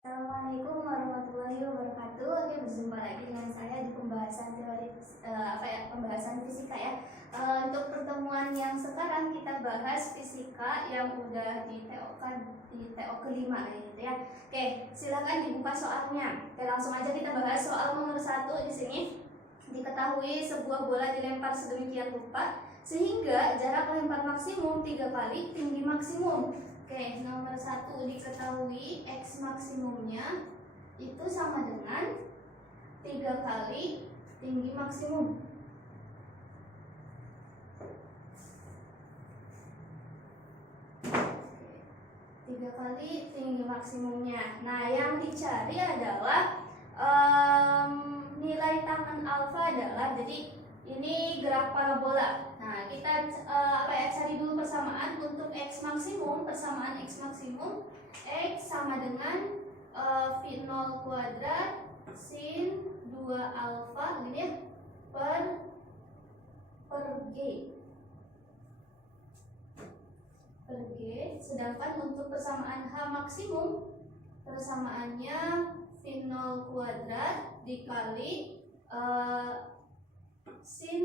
Assalamualaikum warahmatullahi wabarakatuh. Oke, berjumpa lagi dengan saya di pembahasan teori pembahasan fisika ya. Untuk pertemuan yang sekarang kita bahas fisika yang udah di TO kelima gitu ya. Oke, silakan dibuka soalnya. Oke, langsung aja kita bahas soal nomor 1 di sini. Diketahui sebuah bola dilempar sedemikian rupa sehingga jarak lempar maksimum 3 kali tinggi maksimum. Oke, nomor 1 diketahui X maksimumnya itu sama dengan 3 kali tinggi maksimum. Oke, 3 kali tinggi maksimumnya. Nah, yang dicari adalah nilai tangan alfa adalah, jadi ini gerak parabola. Nah, kita cari dulu persamaan untuk X maksimum. Persamaan X maksimum, X sama dengan V0 kuadrat sin 2 alfa gini ya, per G. Sedangkan untuk persamaan H maksimum, persamaannya V0 kuadrat dikali sin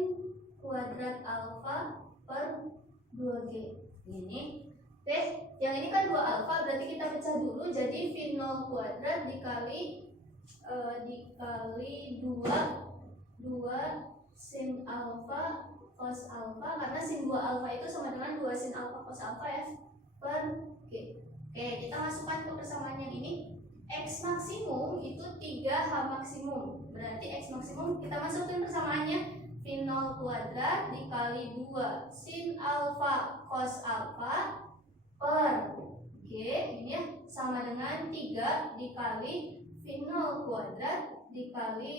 kuadrat alfa per 2G. Ini. Oke, yang ini kan 2 alfa, berarti kita pecah dulu. Jadi V0 kuadrat dikali 2 sin alfa cos alfa, karena sin 2 alfa itu sama dengan 2 sin alfa cos alfa ya, per G. Oke, kita masukkan ke persamaan yang ini. X maksimum itu 3H maksimum. Berarti X maksimum kita masukin persamaannya V0 kuadrat dikali 2 sin alfa cos alfa per G, ini ya, sama dengan 3 dikali V0 kuadrat dikali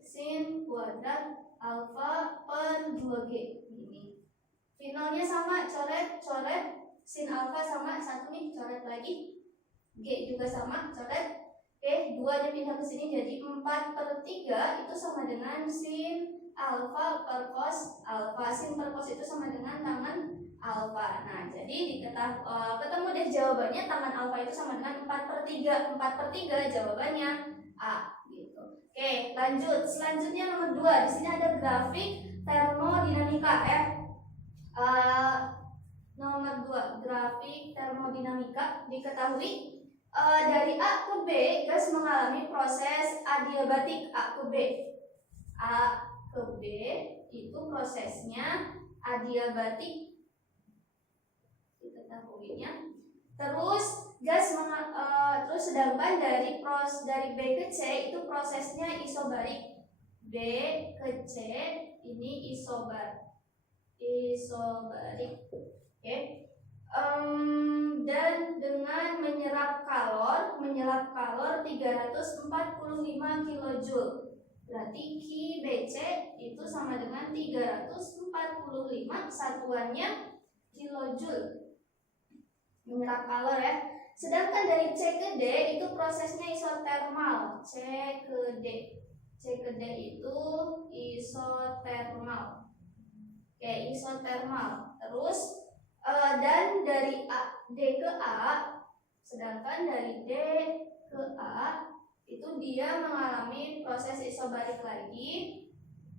sin kuadrat alfa per 2G. Ini V0-nya sama, coret, sin alfa sama, satu nih, coret lagi, G juga sama, coret. Oke, 2 nya pindah ke sini jadi 4/3 itu sama dengan sin alfa per cos alfa. Sin per cos itu sama dengan tangan alfa. Nah, jadi ketemu deh jawabannya, tangan alfa itu sama dengan 4/3. 4/3 jawabannya A gitu. Oke, lanjut. Selanjutnya nomor 2. Di sini ada grafik termodinamika ya. Nomor 2, grafik termodinamika. Diketahui dari A ke B, gas mengalami proses adiabatik. A ke B itu prosesnya adiabatik, diketahuinya. Terus terus sedangkan dari B ke C itu prosesnya isobarik. B ke C ini isobarik. Oke. Dan dengan menyerap kalor 345 kJ. Berarti QBC itu sama dengan 345, satuannya kilojoule. Menyerap kalor ya. Sedangkan dari C ke D itu prosesnya isotermal. C ke D itu isotermal. Oke, isotermal. Terus dan dari D ke A, sedangkan dari D ke A itu dia mengalami proses isobarik lagi.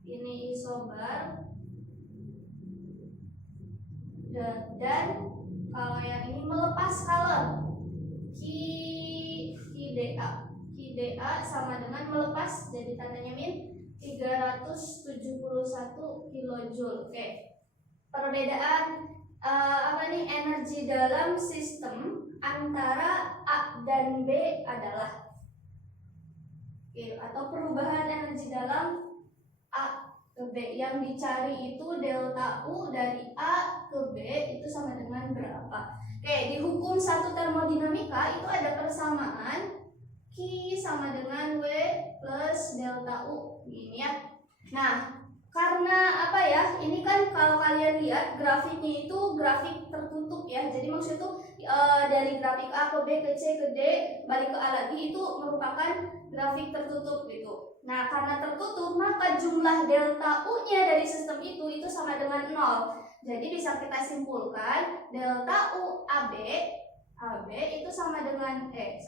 Ini isobar. Dan kalau yang ini melepas kalor. QDA sama dengan melepas, jadi tandanya min, 371 kilojoule. Oke. Perbedaan energi dalam sistem antara A dan B adalah, atau perubahan energi dalam A ke B. Yang dicari itu delta U dari A ke B itu sama dengan berapa. Di hukum 1 termodinamika itu ada persamaan Q sama dengan W plus delta U, gini ya. Nah, karena ini kan kalau kalian lihat grafiknya itu grafik tertutup ya. Jadi maksud itu dari grafik A ke B ke C ke D balik ke A lagi itu merupakan grafik tertutup gitu. Nah, karena tertutup maka jumlah delta U-nya dari sistem itu sama dengan 0. Jadi bisa kita simpulkan delta U AB itu sama dengan jadi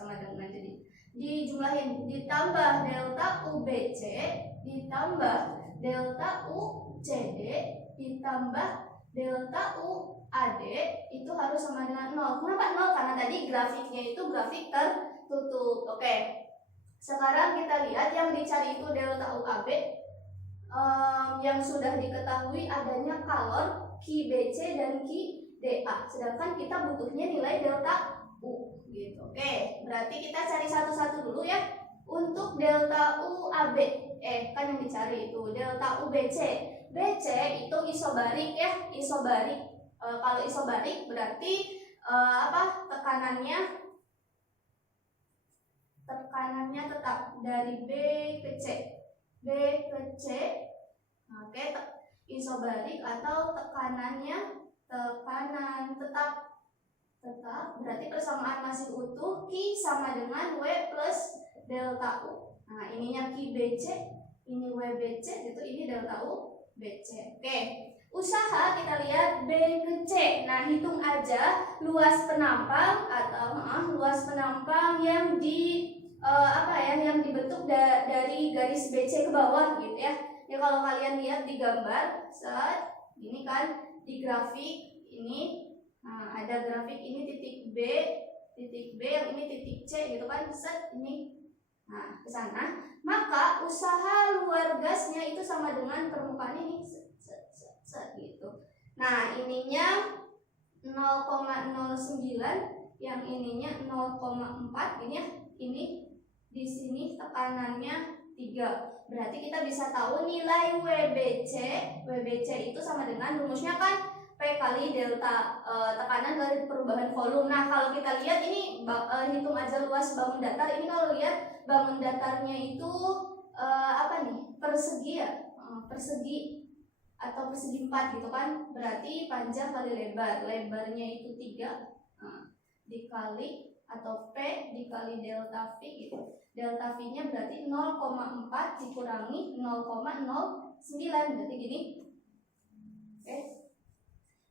dijumlahin, ditambah delta UBC ditambah delta UCD ditambah delta UAD itu harus sama dengan 0. Kenapa 0? Karena tadi grafiknya itu grafik tertutup. Oke. Sekarang kita lihat yang dicari itu delta UAB. Yang sudah diketahui adanya kalor QBC dan QDA. Sedangkan kita butuhnya nilai delta U gitu. Oke, berarti kita cari satu-satu dulu ya. Untuk delta UAB, kan yang dicari itu delta UBC. BC itu isobarik ya, isobarik. Kalau isobarik berarti tekanannya tetap dari B ke C. B ke C. Oke, isobarik atau tekanan tetap berarti persamaan masih utuh. Q sama dengan W plus delta U. Nah, ininya QBC, ini WBC, itu ini delta U BC. Oke. Usaha kita lihat B ke C. Nah, hitung aja luas penampang luas penampang yang yang dibentuk dari garis BC ke bawah gitu ya. Ya kalau kalian lihat di gambar saat ini kan di grafik ini, ada grafik ini titik B yang ini titik C gitu kan, set ini ke sana, maka usaha luar gasnya itu sama dengan permukaan ini set gitu. Nah, ininya 0,09, yang ininya 0,4 ini ya. Ini di sini tekanannya 3. Berarti kita bisa tahu nilai WBC itu sama dengan rumusnya kan P kali delta tekanan dari perubahan volume. Nah, kalau kita lihat ini hitung aja luas bangun datar. Ini kalau lihat bangun datarnya itu persegi ya, persegi atau persegi 4 gitu kan. Berarti panjang kali lebar. Lebarnya itu 3 dikali atau P dikali delta V gitu. Delta V-nya berarti 0,4 dikurangi 0,09, berarti gini. Oke.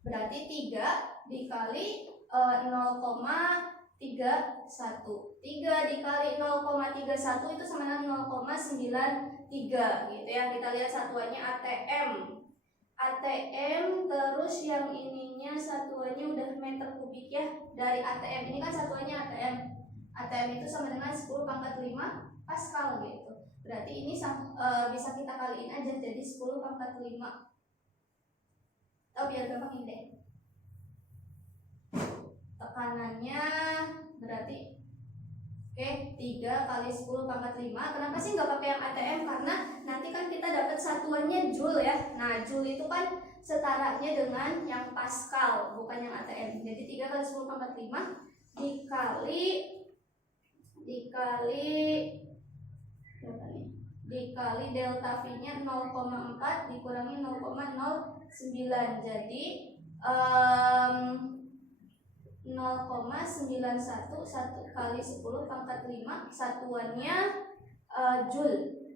Berarti 3 dikali 0,31. 3 dikali 0,31 itu sama dengan 0,93 gitu ya. Kita lihat satuannya ATM. ATM, terus yang ininya satuannya udah meter kubik ya. Dari ATM ini kan satuannya ATM. ATM itu sama dengan 10⁵ Pascal gitu. Berarti ini bisa kita kaliin aja jadi 10⁵. Biar gampang ini deh. Tekanannya berarti 3 kali 10⁵. Kenapa sih nggak pakai yang ATM? Karena nanti kan kita dapat satuannya joule ya. Nah, joule itu kan setaranya dengan yang Pascal, bukan yang ATM. Jadi 3 kali 10⁵ dikali delta V-nya 0,4 dikurangi 0,09. Jadi 0,91 1 kali 10⁵ satuannya joule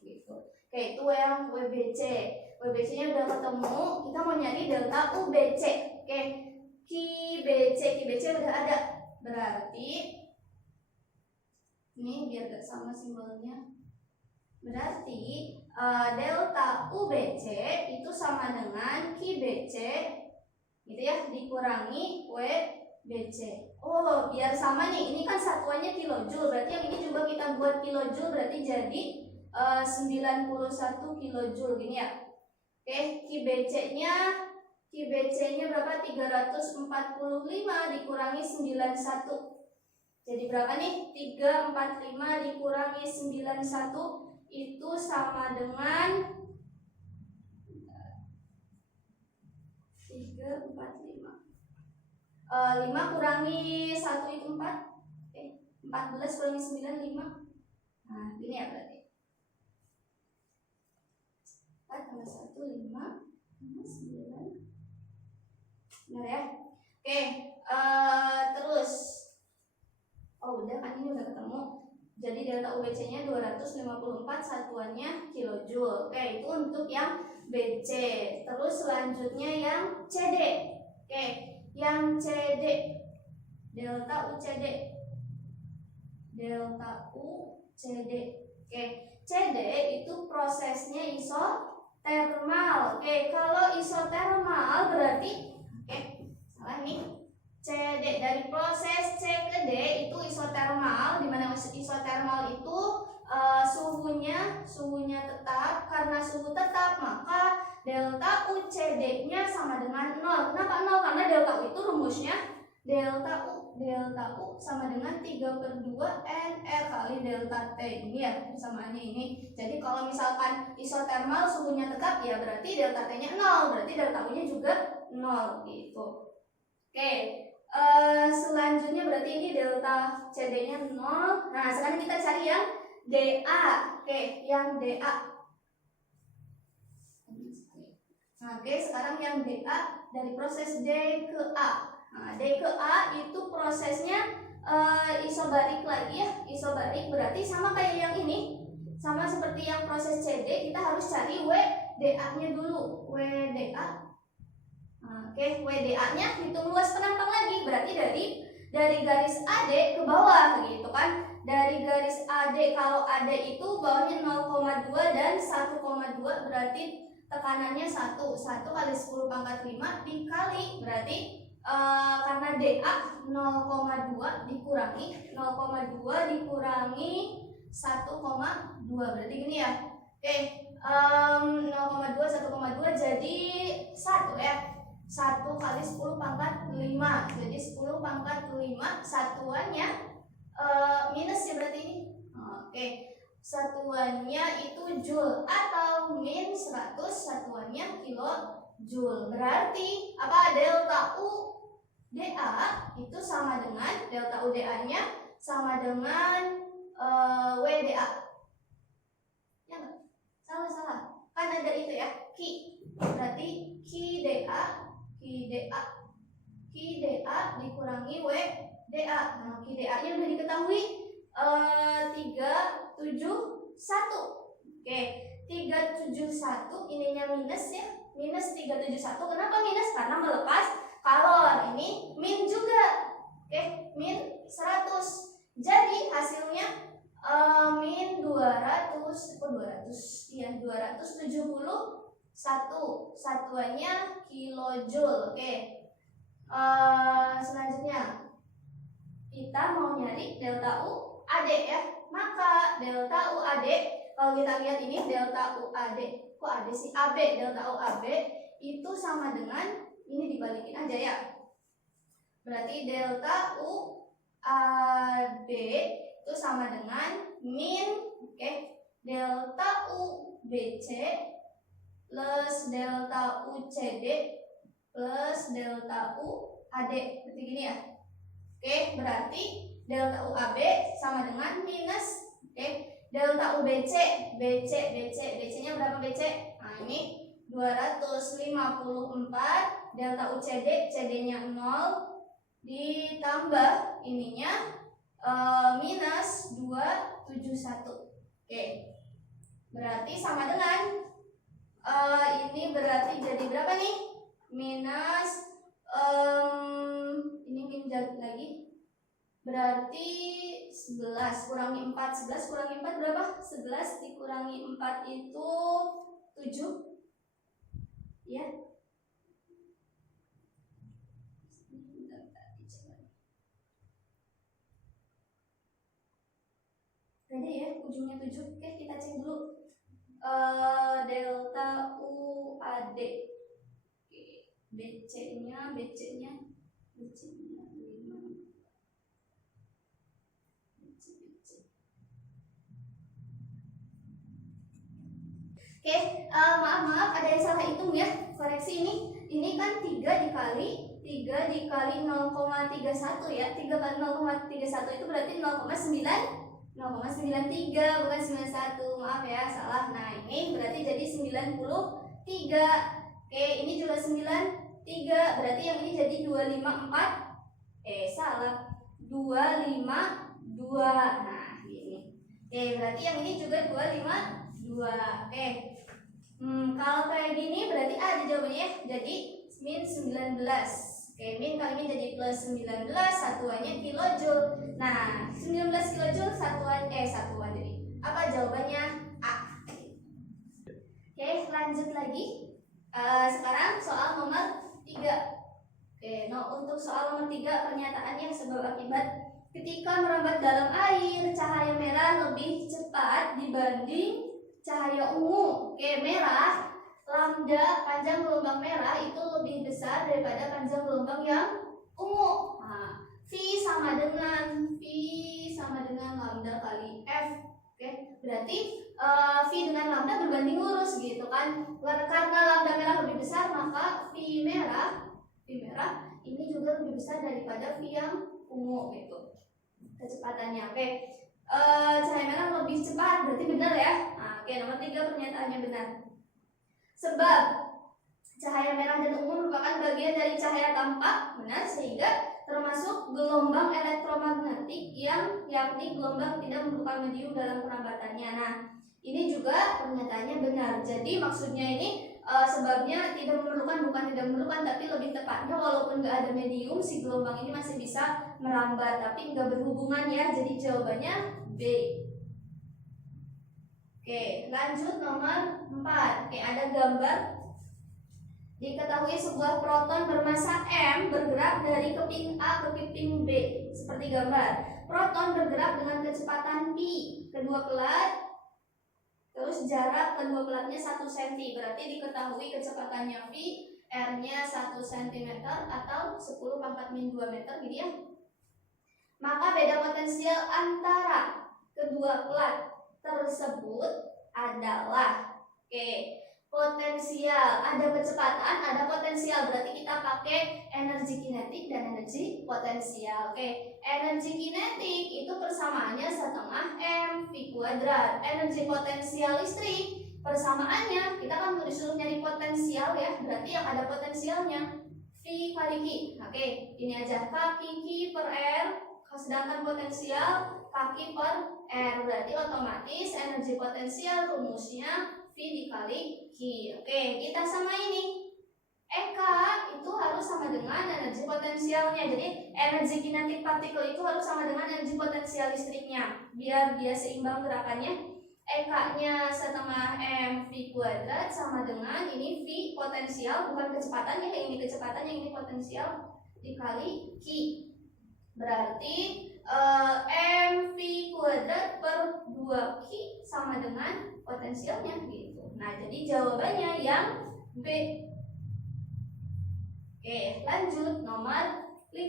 gitu. Oke, itu yang WBC. WBC-nya udah ketemu, kita mau nyari delta UBC. Oke, QBC udah ada. Berarti ini biar gak sama simbolnya. Berarti delta UBC itu sama dengan QBC gitu ya, dikurangi WBC. Oh, biar sama nih. Ini kan satuannya kilojoule. Berarti yang ini juga kita buat kilojoule, berarti jadi 91 kilojoule gini ya. Oke, QBC-nya berapa? 345 dikurangi 91. Jadi berapa nih? 345 dikurangi 91 itu sama dengan 345. 5 kurangi 1 itu 4. 14 kurangi 9 5. Nah, gini ya berarti. 4 tambah 1 5 9. Benar ya? Oke, terus udah kan ini udah ketemu. Jadi delta UBC-nya 254, satuannya kilojoule. Oke, itu untuk yang BC. Terus selanjutnya yang CD. Oke, yang CD delta UCD. delta U CD. Oke, CD itu prosesnya isotermal. Oke, kalau isotermal berarti salah nih. CD dari proses C ke D itu isotermal, di mana isotermal itu suhunya tetap. Karena suhu tetap, maka delta U CD-nya sama dengan 0. Kenapa 0? Karena delta U itu rumusnya delta U sama dengan 3/2 NR kali delta T. Ini ya persamaannya ini. Jadi kalau misalkan isotermal suhunya tetap, ya berarti delta T-nya 0, berarti delta U-nya juga 0 gitu. Oke, selanjutnya berarti ini delta CD-nya 0. Nah, sekarang kita cari yang DA. Oke, yang DA. Oke, sekarang yang DA dari proses D ke A. Nah, D ke A itu prosesnya isobarik lagi ya. Isobarik berarti sama kayak yang ini. Sama seperti yang proses CD, kita harus cari WDA-nya dulu. WDA. Oke, WDA-nya hitung luas penantang lagi. Berarti dari garis AD ke bawah gitu kan. Dari garis AD, kalau AD itu bawahnya 0,2 dan 1,2 berarti tekanannya 1 kali 10 pangkat 5 dikali berarti karena DA 0,2 dikurangi 1,2 berarti gini ya. Oke, 0,2 1,2 jadi 1 ya. 1 kali 10 pangkat 5. Jadi 10 pangkat 5 satuannya minus ya berarti ini. Oke. Satuannya itu joule atau min 100, satuannya kilojoule. Berarti apa? Delta U DA itu sama dengan delta U DA-nya sama dengan WDA. Ya enggak? Salah. Kan ada itu ya, Ki. Berarti Ki DA dikurangi WDA. Nah, Ki DA-nya udah diketahui 371. Oke, 371 ininya minus ya. Minus 371. Kenapa minus? Karena melepas kalor. Ini min juga. Oke, min 100. Jadi hasilnya min 271. Satuannya kilojoule. Oke. Selanjutnya kita mau nyari delta U AD ya. Maka delta U AD, kalau kita lihat ini delta U AD, kok AD sih? AB, delta U AB itu sama dengan, ini dibalikin aja ya. Berarti delta U AD itu sama dengan min, delta U BC plus delta U CD plus delta U AD. Berarti gini ya. Oke, berarti delta U AB sama dengan minus delta U BC. BC-nya berapa BC? Nah, ini 254. Delta U CD-nya 0 ditambah ininya minus 271. Oke. Berarti sama dengan ini berarti jadi berapa nih? Minus ini min lagi. Berarti 11 kurangi 4. 11 kurangi 4 berapa? 11 dikurangi 4 itu 7. Ya. Ada ya, ujungnya 7. Oke, kita cek dulu. Delta U AD. BC-nya 5. Oke, maaf ada yang salah hitung ya. Koreksi ini. Ini kan 3 dikali 0,31 ya. 3 kali 0,31 itu berarti 0,93 bukan 91. Maaf ya, salah. Nah, ini berarti jadi 93. Oke, ini juga 93. Berarti yang ini jadi 254. Salah. 252. Nah, ini. Oke, berarti yang ini juga 252. Oke. Kalau kayak gini berarti ada jawabannya ya. Jadi min 19. Oke, min kali min jadi plus 19, satuannya kilojoule. Nah, 19 kilojoule satuan jadi apa jawabannya? A. Oke, lanjut lagi. Sekarang soal nomor 3. Oke, untuk soal nomor 3 pernyataannya sebab akibat. Ketika merambat dalam air, cahaya merah lebih cepat dibanding cahaya ungu. Oke, merah, lambda panjang gelombang merah itu lebih besar daripada panjang gelombang yang ungu. Nah, V sama dengan lambda kali F. Oke, berarti V dengan lambda berbanding lurus gitu kan. Karena lambda merah lebih besar, maka V merah ini juga lebih besar daripada V yang ungu gitu kecepatannya. Oke, cahaya merah lebih cepat, berarti benar ya. Nah, oke, nomor 3 pernyataannya benar. Sebab cahaya merah dan ungu merupakan bagian dari cahaya tampak, benar, sehingga termasuk gelombang elektromagnetik yang yakni gelombang tidak merupakan medium dalam perambatannya. Nah, ini juga pernyataannya benar. Jadi maksudnya ini sebabnya bukan tidak memerlukan, tapi lebih tepatnya walaupun nggak ada medium, si gelombang ini masih bisa merambat, tapi nggak berhubungan ya. Jadi jawabannya B. Oke, lanjut nomor 4. Oke, ada gambar. Diketahui sebuah proton bermassa M bergerak dari keping A ke keping B seperti gambar. Proton bergerak dengan kecepatan p, kedua pelat, terus jarak kedua pelatnya 1 cm. Berarti diketahui kecepatannya v, R-nya 1 cm atau 10⁻⁻2 meter gitu ya. Maka beda potensial antara kedua pelat tersebut adalah, potensial, ada kecepatan, ada potensial, berarti kita pakai energi kinetik dan energi potensial. Energi kinetik itu persamaannya setengah m v kuadrat. Energi potensial listrik persamaannya, kita kan disuruh nyari potensial ya, berarti yang ada potensialnya v kali q. Ini aja kaki q per r, sedangkan potensial kaki per r, berarti otomatis energi potensial rumusnya V dikali Q. Kita sama ini. EK itu harus sama dengan energi potensialnya. Jadi energi kinetik partikel itu harus sama dengan energi potensial listriknya. Biar dia seimbang gerakannya. EK-nya setengah m V kuadrat sama dengan ini V potensial, bukan kecepatannya, yang ini kecepatannya, yang ini potensial, dikali Q. Berarti m V kuadrat per 2Q sama dengan potensialnya gitu. Nah, jadi jawabannya yang B. Lanjut nomor 5.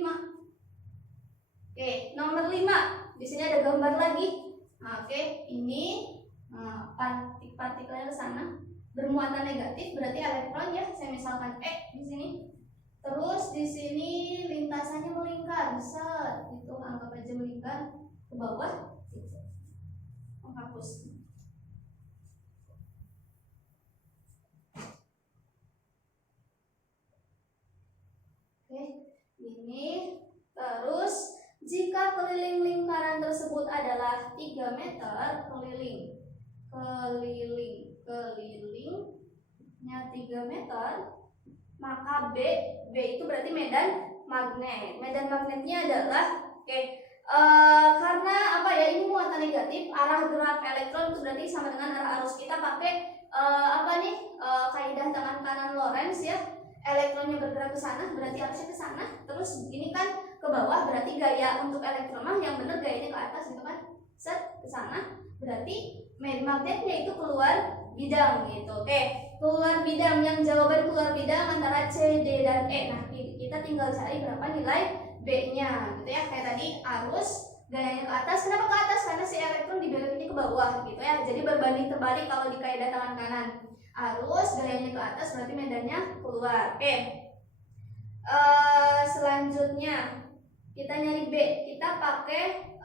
Nomor 5. Di sini ada gambar lagi. Ini partikelnya ke sana bermuatan negatif, berarti elektron ya. Saya misalkan di sini. Terus di sini lintasannya melingkar, set, itu anggap aja melingkar ke bawah. Menghapus. Ini terus jika keliling lingkaran tersebut adalah 3 meter, kelilingnya 3 meter, maka B itu berarti medan magnet. Medan magnetnya adalah karena apa ya, ini muatan negatif, arah gerak elektron itu berarti sama dengan arah arus. Kita pakai kaidah tangan kanan Lorentz ya. Elektronnya bergerak ke sana, berarti arusnya ke sana. Terus ini kan ke bawah, berarti gaya untuk elektron mah yang benar gayanya ke atas gitu kan. Set ke sana, berarti magnetnya itu keluar bidang gitu. Keluar bidang, yang jawaban keluar bidang antara C, D, dan E. Nah, kita tinggal cari berapa nilai B-nya gitu ya. Kayak tadi arus gayanya ke atas. Kenapa ke atas? Karena si elektron dibalikinnya ke bawah gitu ya. Jadi berbanding terbalik kalau di kaidah tangan kanan. Arus gayanya ke atas berarti medannya keluar. Selanjutnya kita nyari B. Kita pakai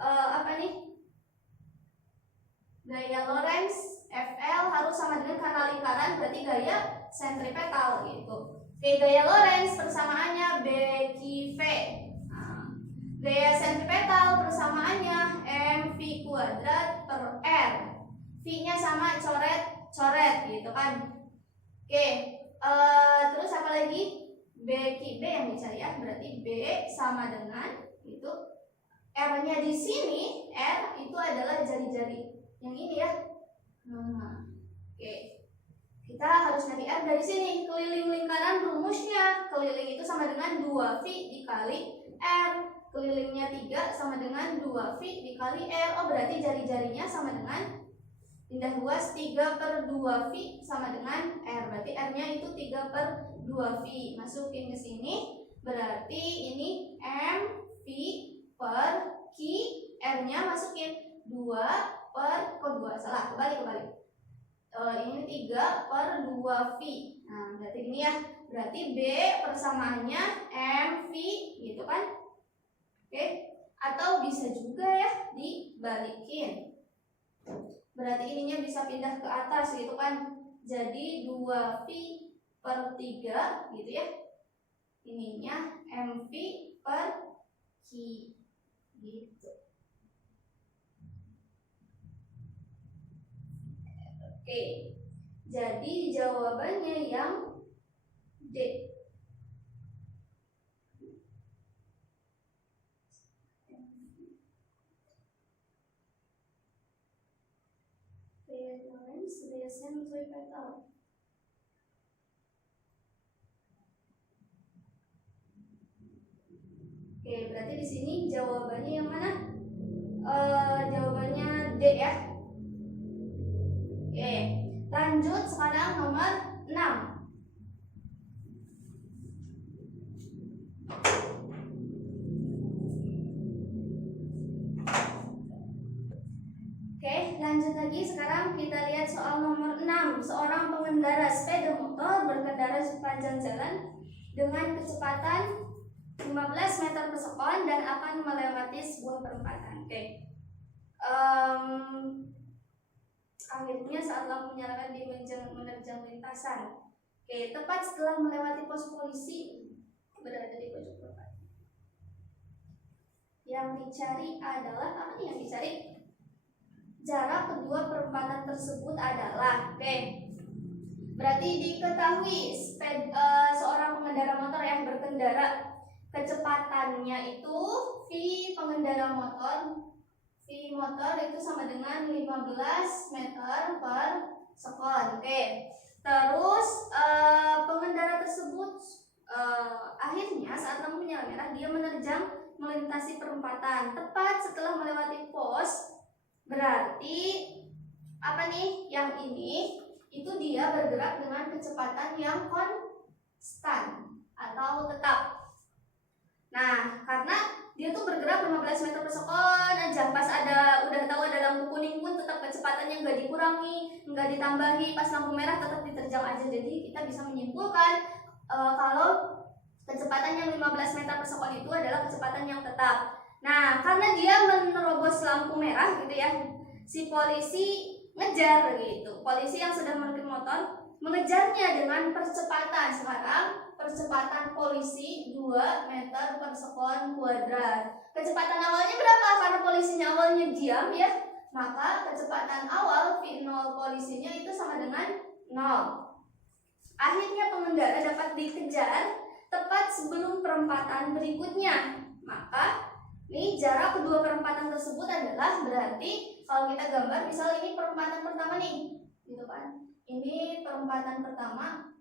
gaya Lorentz FL harus sama dengan karena lingkaran, berarti gaya sentripetal gitu. Gaya Lorentz persamaannya BQV. Gaya sentripetal persamaannya mv kuadrat per r. V-nya sama coret gitu kan. Terus apa lagi? B yang dicari ya, berarti B sama dengan itu R-nya di sini, R itu adalah jari-jari yang ini ya. Oke. Kita harus nyari R dari sini. Keliling lingkaran rumusnya, keliling itu sama dengan 2V dikali R. Kelilingnya 3 sama dengan 2V dikali R. Oh, berarti jari-jarinya sama dengan pindah luas 3/2V sama dengan R. Berarti R-nya itu 3/2V. Masukin ke sini. Berarti ini MV per Q. R-nya masukin 2/2. Salah, kebalik. Ini 3/2V. Nah, berarti ini ya. Berarti B persamaannya MV gitu kan. Oke. Atau bisa juga ya dibalikin. Berarti ininya bisa pindah ke atas gitu kan. Jadi 2V/3 gitu ya. Ininya MV per Q gitu. Oke. Jadi jawabannya yang D. Oke, berarti di sini jawabannya yang mana? Jawabannya D ya. Oke, lanjut sekarang nomor 6. Oke, lanjut lagi. Sekarang kita lihat soal nomor 6. Seorang pengendara sepeda motor berkendara sepanjang jalan dengan kecepatan 15 meter per sekon dan akan melewati sebuah perempatan. Oke. Akhirnya saat lampu menyalakan dia menerjang lintasan. Oke, tepat setelah melewati pos polisi berada di pojok perempatan. Yang dicari adalah apa nih yang dicari? Jarak kedua perempatan tersebut adalah, oke. Berarti diketahui seorang pengendara motor yang berkendara, kecepatannya itu V pengendara motor, V motor itu sama dengan 15 meter per sekon. Oke. Terus pengendara tersebut akhirnya saat lampu menyala merah dia menerjang melintasi perempatan tepat setelah melewati pos. Berarti apa nih? Yang ini itu dia bergerak dengan kecepatan yang konstan atau tetap. Nah, karena dia tuh bergerak 15 meter per sekon aja, pas udah tahu ada lampu kuning pun tetap kecepatannya nggak dikurangi, nggak ditambahi, pas lampu merah tetap diterjang aja. Jadi kita bisa menyimpulkan kalau kecepatan yang 15 meter per sekon itu adalah kecepatan yang tetap. Nah, karena dia menerobos lampu merah gitu ya, si polisi ngejar gitu. Polisi yang sedang merekam motor mengejarnya dengan percepatan. Sekarang percepatan polisi 2 meter per sekon kuadrat. Kecepatan awalnya berapa? Karena polisinya awalnya diam ya, maka kecepatan awal V0 polisinya itu sama dengan 0. Akhirnya pengendara dapat dikejar tepat sebelum perempatan berikutnya. Maka ini jarak kedua perempatan tersebut adalah, berarti kalau kita gambar misal ini perempatan pertama nih, gitu kan. Ini perempatan pertama.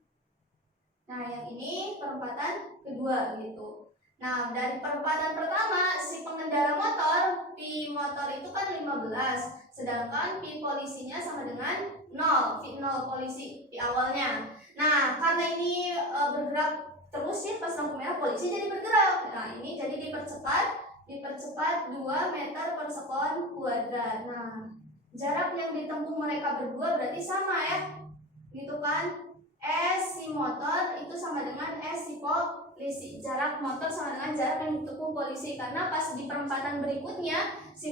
Nah, yang ini perempatan kedua gitu. Nah, dari perempatan pertama si pengendara motor, P motor itu kan 15, sedangkan P polisinya sama dengan 0, V0 polisi di awalnya. Nah, karena ini bergerak terus ya, pas lampu merah polisi jadi bergerak. Nah, ini jadi dipercepat 2 meter per sekon kuadrat. Nah, jarak yang ditempuh mereka berdua berarti sama ya, gitu kan. S si motor itu sama dengan S si polisi. Jarak motor sama dengan jarak yang ditempuh polisi, karena pas di perempatan berikutnya si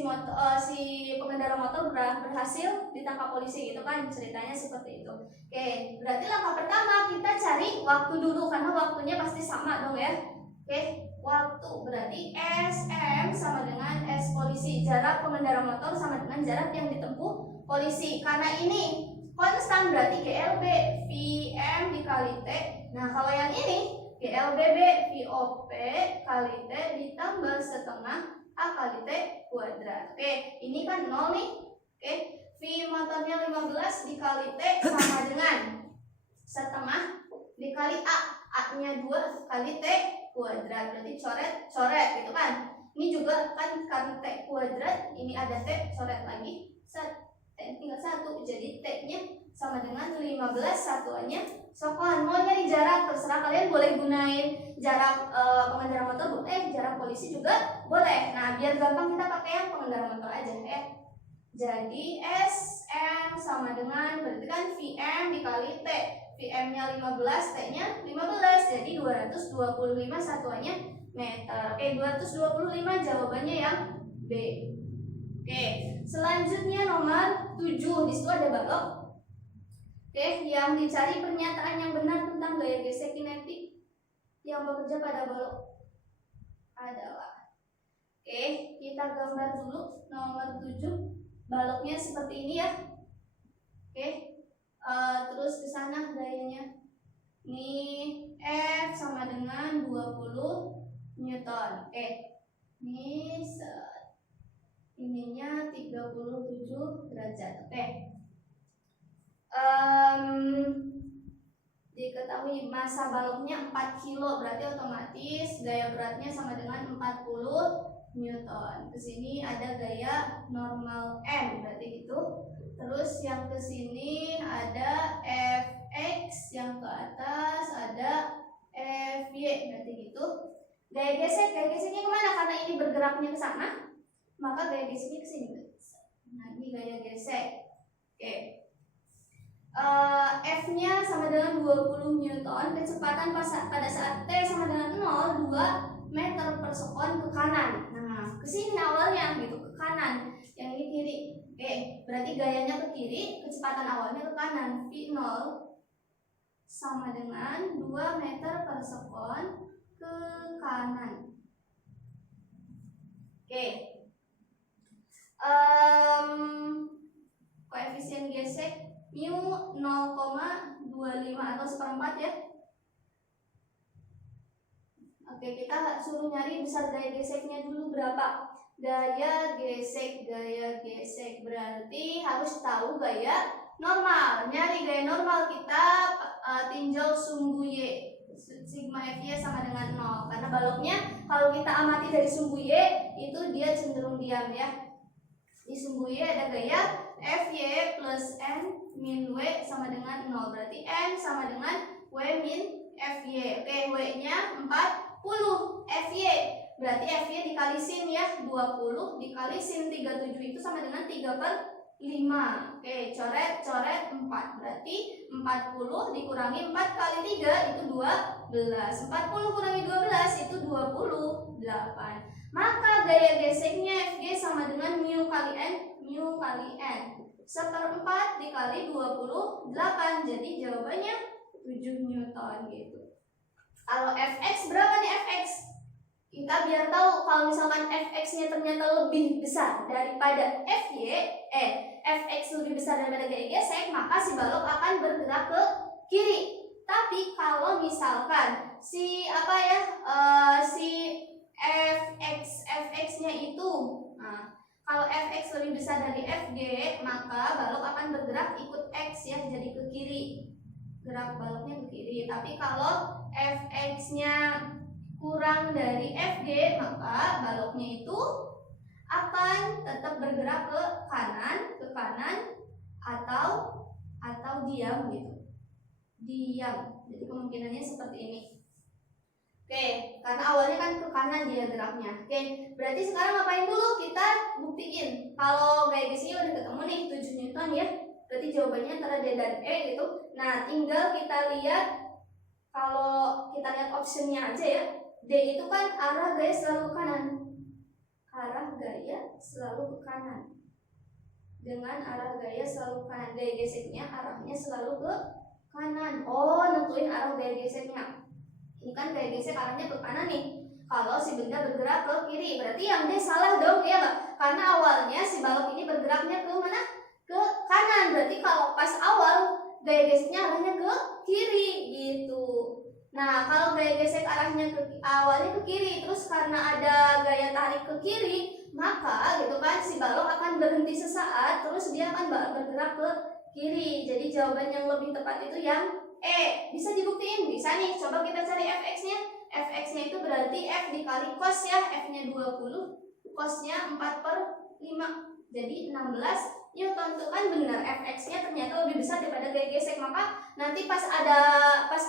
pengendara motor berhasil ditangkap polisi gitu kan, ceritanya seperti itu. Oke, berarti langkah pertama kita cari waktu dulu karena waktunya pasti sama dong ya. Oke, waktu berarti SM sama dengan S polisi. Jarak pengendara motor sama dengan jarak yang ditempuh polisi. Karena ini konstan berarti GLB VM dikali T. Nah, kalau yang ini GLBB VOP kali T ditambah setengah A kali T kuadrat. Oke, ini kan 0 nih. Oke, V motornya 15 dikali T sama dengan setengah dikali A. A-nya 2 kali T kuadrat. Berarti coret gitu kan. Ini juga kan karena T kuadrat, ini ada T, coret lagi. T tinggal 1, jadi T-nya sama dengan 15, satuannya sokon. Mau nyari jarak, terserah kalian, boleh gunain jarak pengendara motor, boleh, jarak polisi juga boleh. Nah, biar gampang kita pakai yang pengendara motor aja ya. Jadi SM sama dengan, berarti kan VM dikali T. VM-nya 15, T-nya 15, jadi 225 satuannya meter. Oke, 225 jawabannya yang B. Oke, selanjutnya nomor 7, di situ ada balok. Oke, yang dicari pernyataan yang benar tentang gaya gesek kinetik yang bekerja pada balok adalah. Oke, kita gambar dulu nomor 7. Baloknya seperti ini ya. Oke, terus ke sana gayanya. Ini F sama dengan 20 Newton. Oke, ini ininya 37 derajat. Oke. Diketahui massa baloknya 4 kilo, berarti otomatis gaya beratnya sama dengan 40 Newton. Ke sini ada gaya normal M, berarti gitu. Terus yang ke sini ada Fx, yang ke atas ada Fy, berarti gitu. Gaya geseknya kemana? Karena ini bergeraknya ke sana, maka gaya geseknya ke sini. Nah, ini gaya gesek. Oke. F-nya sama dengan 20 Newton, kecepatan pada saat T sama dengan 0, 2 meter per sekon ke kanan. Nah, ke sini awalnya gitu, ke kanan. Yang ini kiri. Oke, berarti gayanya ke kiri, kecepatan awalnya ke kanan. V0 sama dengan 2 meter per sekon ke kanan. Oke. Koefisien gesek mu 0,25 atau seperempat ya. Oke, kita suruh nyari besar gaya geseknya dulu berapa. Gaya gesek berarti harus tahu gaya normal. Nyari gaya normal kita tinjau sumbu Y. Sigma Fy sama dengan 0. Karena baloknya kalau kita amati dari sumbu Y itu dia cenderung diam ya. Di sumbu Y ada gaya Fy plus N min W sama dengan 0. Berarti N sama dengan W min Fy. Oke, W-nya 40. Fy berarti Fy dikali sin ya, 20 dikali sin 37 itu sama dengan 3/5. Oke, coret 4. Berarti 40 dikurangi 4 kali 3 itu 12. 40 kurangi 12 itu 28. Maka gaya geseknya Fg sama dengan mu kali N. Seperempat dikali 28. Jadi jawabannya 7 Newton gitu. Kalau Fx berapa nih Fx? Kita biar tahu kalau misalkan Fx-nya ternyata lebih besar daripada Fy, Fx lebih besar daripada gaya gesek, maka si balok akan bergerak ke kiri. Tapi kalau misalkan si Fx-nya itu, kalau Fx lebih besar dari Fg, maka balok akan bergerak ikut X ya, jadi ke kiri. Gerak baloknya ke kiri. Tapi kalau Fx-nya kurang dari Fg, maka baloknya itu akan tetap bergerak ke kanan atau diam gitu. Diam. Jadi kemungkinannya seperti ini. Oke, karena awalnya kan ke kanan dia geraknya. Oke, berarti sekarang ngapain dulu? Kita buktiin. Kalau gaya geseknya udah ketemu nih 7 Newton ya. Berarti jawabannya antara D dan E gitu. Nah, tinggal kita lihat, kalau kita lihat optionnya aja ya. D itu kan arah gaya selalu ke kanan. Arah gaya selalu ke kanan. Dengan arah gaya selalu ke kanan. Gaya geseknya arahnya selalu ke kanan. Oh, nentuin arah gaya geseknya. Ini kan gaya gesek arahnya ke kanan nih. Kalau si benda bergerak ke kiri, berarti yang D salah dong ya Mbak. Karena awalnya si balok ini bergeraknya ke mana? Ke kanan. Berarti kalau pas awal gaya geseknya arahnya ke kiri gitu. Nah, kalau gaya gesek arahnya awalnya ke kiri, terus karena ada gaya tarik ke kiri, maka gitu kan si balok akan berhenti sesaat, terus dia akan bergerak ke kiri. Jadi jawaban yang lebih tepat itu yang E. Bisa dibuktiin? Bisa nih. Coba kita cari fx-nya. Fx-nya itu berarti F dikali cos ya. F-nya 20, cos-nya 4/5. Jadi 16. Yuk tentukan benar fx-nya ternyata lebih besar daripada gaya gesek, maka nanti pas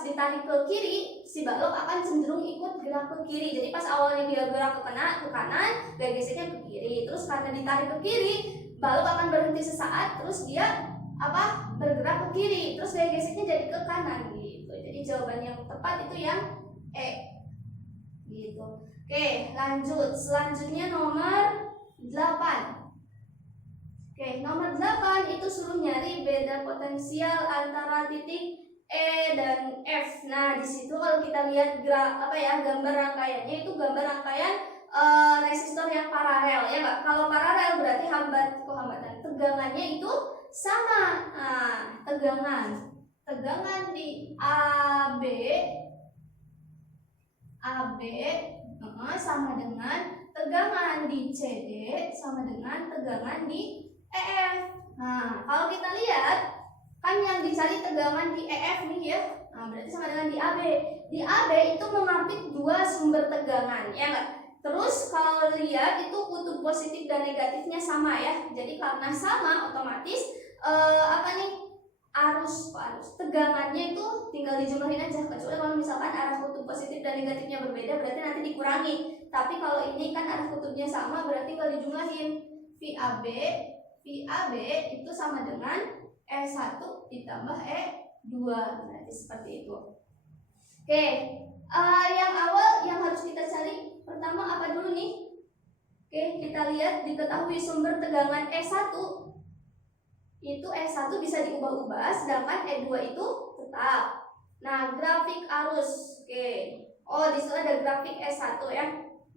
ditarik ke kiri, si balok akan cenderung ikut gerak ke kiri. Jadi pas awalnya dia gerak ke kanan, gaya geseknya ke kiri. Terus karena ditarik ke kiri, balok akan berhenti sesaat, terus dia bergerak ke kiri. Terus gaya geseknya jadi ke kanan gitu. Jadi jawaban yang tepat itu yang E. Gitu. Oke, lanjut. Selanjutnya nomor 8. Oke, nomor 8 itu suruh nyari beda potensial antara titik E dan F. Nah, di situ kalau kita lihat gambar rangkaiannya itu gambar rangkaian resistor yang paralel ya Kak. Kalau paralel berarti hambatan tegangannya itu sama. Nah, tegangan di AB sama dengan tegangan di CD sama dengan tegangan di EF. Nah, kalau kita lihat kan yang dicari tegangan di EF nih ya. Nah, berarti sama dengan di AB. Di AB itu mengapit dua sumber tegangan, ya enggak? Terus kalau lihat itu kutub positif dan negatifnya sama ya. Jadi karena sama otomatis arus tegangannya itu tinggal dijumlahin aja. Kecuali kalau misalkan arah kutub positif dan negatifnya berbeda berarti nanti dikurangi. Tapi kalau ini kan arah kutubnya sama berarti tinggal dijumlahin. VAB itu sama dengan E1 ditambah E2, berarti seperti itu. Oke, yang awal yang harus kita cari pertama apa dulu nih? Oke, kita lihat diketahui sumber tegangan E1 itu E1 bisa diubah-ubah, sedangkan E2 itu tetap. Nah, grafik arus, oke. Oh, di situ ada grafik E1 ya,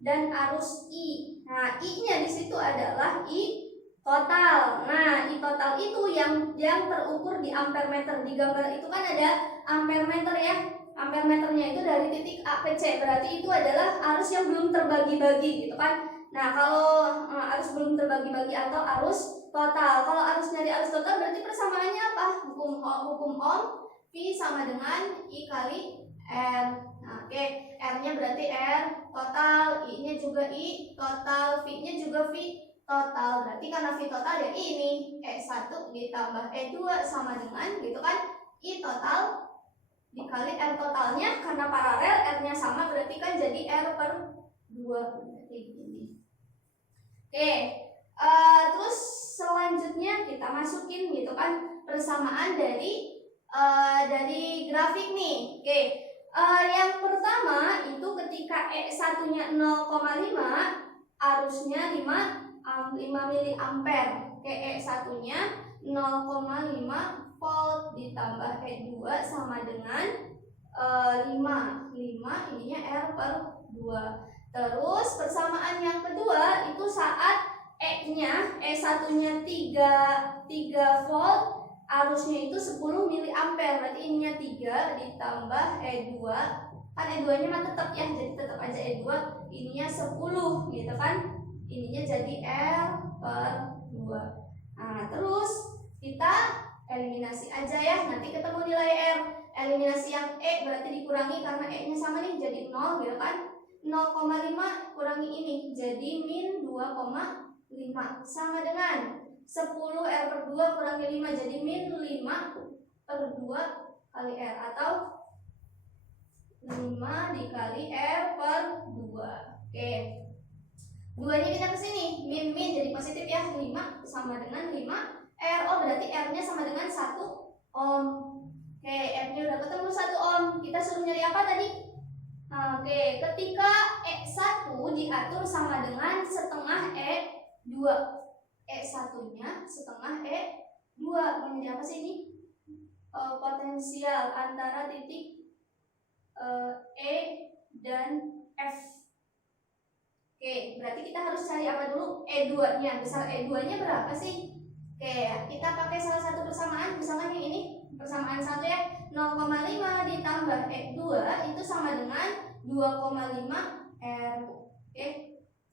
dan arus I. Nah, I-nya di situ adalah I total. Nah, I total itu yang terukur di ampere meter. Di gambar itu kan ada ampere meter ya. Ampere meternya itu dari titik A ke C. Berarti itu adalah arus yang belum terbagi-bagi gitu kan. Nah, kalau arus belum terbagi-bagi atau arus total. Kalau nyari arus total berarti persamaannya apa? Hukum Ohm, V sama dengan I kali R. Nah, oke. R-nya berarti R total, I-nya juga I total, V-nya juga V total. Berarti karena V total ya ini E1 ditambah E2 sama dengan gitu kan I total dikali R totalnya, karena paralel R-nya sama berarti kan jadi R/2 berarti gini. Oke, terus selanjutnya kita masukin gitu kan persamaan dari grafik nih. Oke, yang pertama itu ketika E1-nya 0,5 arusnya 5 miliampere. E1-nya 0,5 volt ditambah E2 sama dengan 5 ininya R/2. Terus persamaan yang kedua itu saat E1-nya 3 volt, arusnya itu 10 miliampere. Berarti ininya 3 ditambah E2. Kan E2-nya mah tetap ya, jadi tetap aja E2. Ininya 10 gitu kan. Ininya jadi R/2. Nah, terus kita eliminasi aja ya. Nanti ketemu nilai R. Eliminasi yang E berarti dikurangi karena E-nya sama nih jadi 0 gitu kan. 0,5 kurangi ini jadi min 2,5 sama dengan 10 R/2 kurangi 5 jadi min 5/2 kali R atau 5 dikali R/2. Oke. 2-nya pindah ke sini, min jadi positif ya. 5 sama dengan 5 R. Oh, berarti R-nya sama dengan 1 ohm. Oke, R-nya udah ketemu 1 ohm. Kita suruh nyari apa tadi? Oke, ketika E1 diatur sama dengan setengah E2. E1-nya setengah E2. Menjadi apa sih ini? Potensial antara titik E dan F. Oke, berarti kita harus cari apa dulu? E2-nya. Besar E2-nya berapa sih? Oke, kita pakai salah satu persamaan, misalkan yang ini persamaan 1 ya. 0,5 ditambah E2 itu sama dengan 2,5 R. Oke,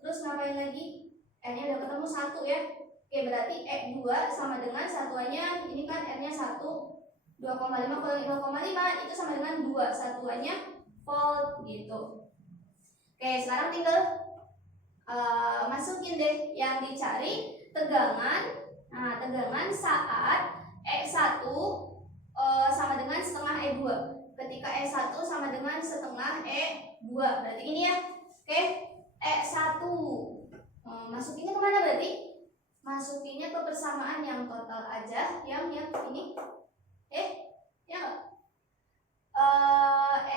terus ngapain lagi? R-nya udah ketemu 1 ya. Oke, berarti E2 sama dengan satuannya, ini kan R-nya 1, 2,5 kali 5,5 itu sama dengan 2, satuannya volt gitu. Oke, sekarang tinggal masukin deh yang dicari tegangan. Nah, tegangan saat E1 sama dengan setengah E2. Ketika E1 sama dengan setengah E2. Berarti ini ya. Oke, E1. Masukinnya kemana berarti? Masukinnya ke persamaan yang total aja. Yang ini. Ya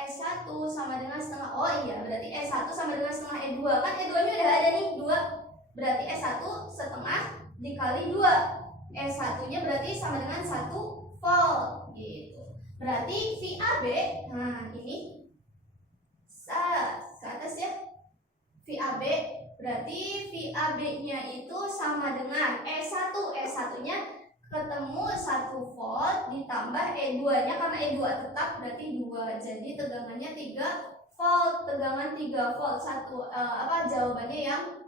E1 sama dengan setengah. Oh iya, berarti E1 sama dengan setengah E2. Kan E2 nya udah ada nih, 2. Berarti E1 setengah dikali 2, E1-nya berarti sama dengan 1 volt gitu. Berarti VAB, nah ini ke atas ya. VAB berarti VAB-nya itu sama dengan E1. E1-nya ketemu 1 volt ditambah E2-nya, karena E2 tetap berarti 2. Jadi tegangannya 3 volt. Tegangan 3 volt jawabannya yang